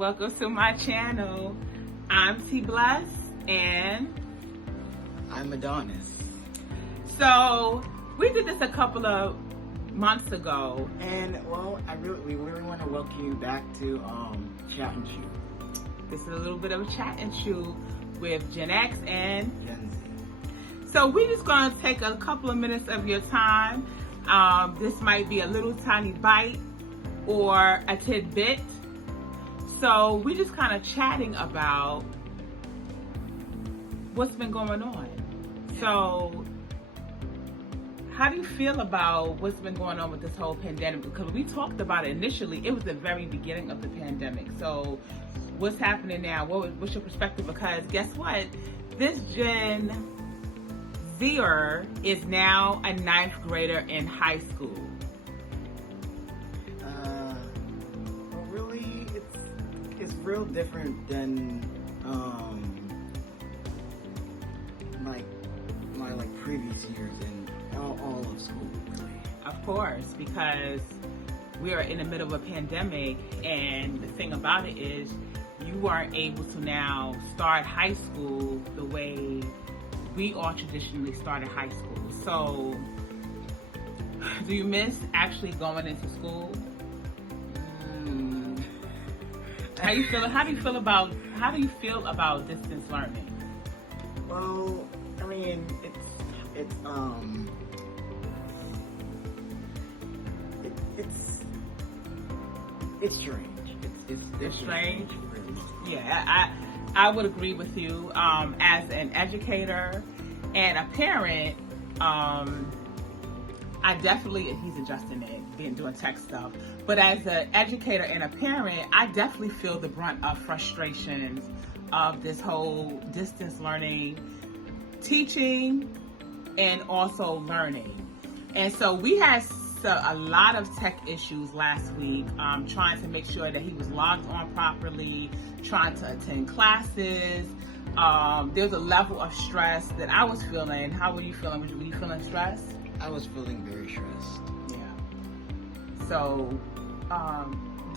Welcome to my channel. I'm T Bless and I'm Adonis. So we did this a couple of months ago. And well, we really want to welcome you back to Chat and Shoot. This is a little bit of a chat and shoot with Gen X and Gen Z. So we're just going to take a couple of minutes of your time. This might be a little tiny bite or a tidbit. So we're just kind of chatting about what's been going on. So how do you feel about what's been going on with this whole pandemic? Because we talked about it initially, it was the very beginning of the pandemic. So what's happening now? What's your perspective? Because guess what? This Gen Zer is now a 9th grader in high school. Well, really, it's real different than my previous years in all of school. Really. Of course, because we are in the middle of a pandemic, and the thing about it is you aren't able to now start high school the way we all traditionally started high school. So do you miss actually going into school? How do you feel about distance learning? Well, I mean, it's strange. It's strange. Really. Yeah, I would agree with you. As an educator and a parent, I definitely, he's adjusting it, doing tech stuff. But as an educator and a parent, I definitely feel the brunt of frustrations of this whole distance learning, teaching, and also learning. And so we had a lot of tech issues last week, trying to make sure that he was logged on properly, trying to attend classes. There's a level of stress that I was feeling. How were you feeling? Were you feeling stressed? I was feeling very stressed. Yeah. So,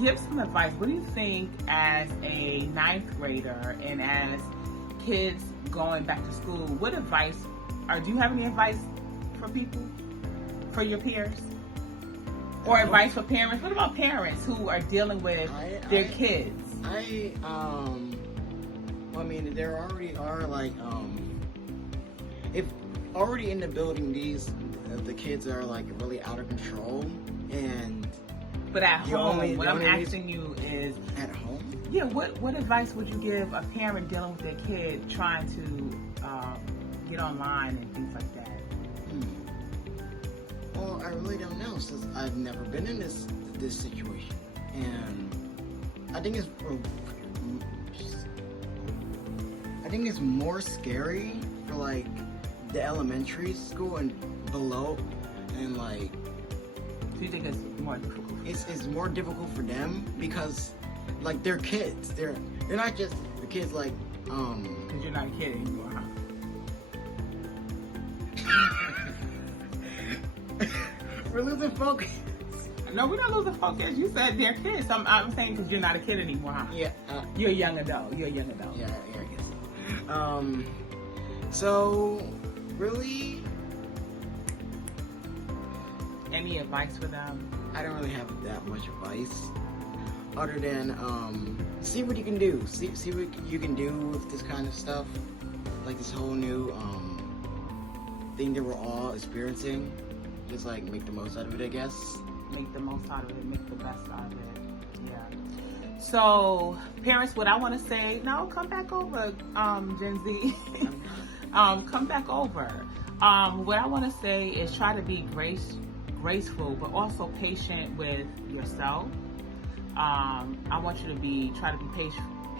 give some advice. What do you think as a 9th grader and as kids going back to school? What advice, or do you have any advice for people, for your peers? Or advice for parents? What about parents who are dealing with their kids? Well, I mean, there already are if already in the building, the kids are really out of control, and but at home, what I'm asking you is, at home. Yeah, what advice would you give a parent dealing with their kid trying to get online and things like that? Well, I really don't know, since I've never been in this situation, and I think it's more scary for the elementary school and below, and Do you think it's more difficult? It's more difficult for them because they're kids. They're not just the kids because you're not a kid anymore, huh? We're losing focus. No, we're not losing focus. You said they're kids. I'm saying because you're not a kid anymore, huh? Yeah. You're a young adult. Yeah, I guess so. So, really, any advice for them? I don't really have that much advice, other than see what you can do. See what you can do with this kind of stuff, this whole new thing that we're all experiencing. Just make the most out of it, I guess. Make the most out of it, make the best out of it. Yeah. So, parents, what I want to say, no, come back over, Gen Z. Come back over. What I want to say is try to be graceful, but also patient with yourself. I want you to try to be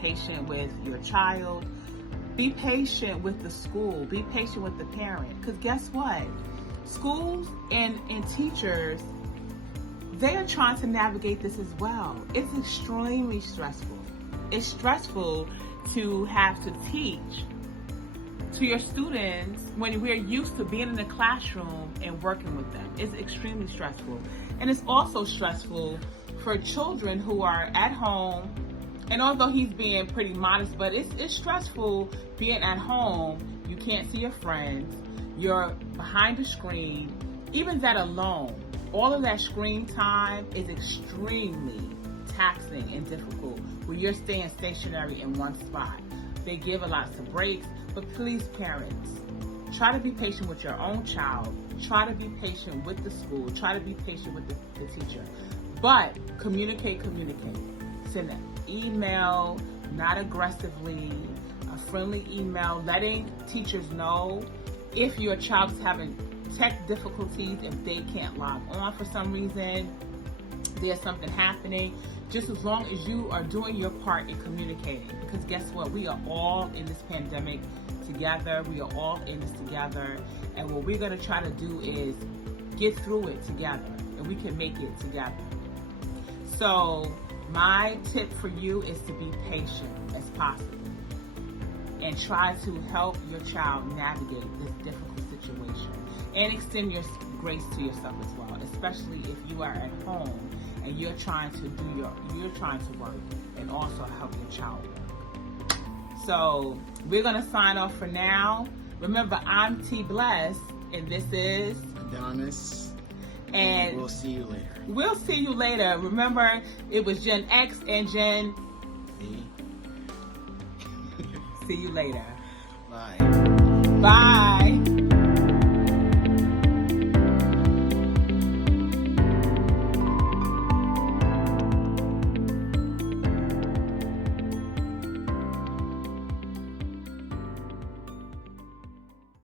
patient with your child. Be patient with the school. Be patient with the parent. Because guess what? Schools and teachers, they are trying to navigate this as well. It's extremely stressful. It's stressful to have to teach to your students when we're used to being in the classroom and working with them. It's extremely stressful. And it's also stressful for children who are at home And although he's being pretty modest, but it's stressful being at home. You can't see your friends. You're behind a screen. Even that alone, all of that screen time is extremely taxing and difficult when you're staying stationary in one spot. They give a lot of breaks, but please, parents, try to be patient with your own child. Try to be patient with the school. Try to be patient with the teacher. But communicate. Send an email, not aggressively, a friendly email, letting teachers know if your child is having tech difficulties, if they can't log on for some reason, there's something happening. Just as long as you are doing your part in communicating, because guess what? We are all in this pandemic together. We are all in this together. And what we're going to try to do is get through it together, and we can make it together. So my tip for you is to be patient as possible and try to help your child navigate this difficult situation, and extend your grace to yourself as well, especially if you are at home and you're trying to work and also help your child work. So we're going to sign off for now. Remember, I'm T Bless, and this is Adonis. And we'll see you later. We'll see you later. Remember, it was Gen X and Gen Z. See you later. Bye. Bye.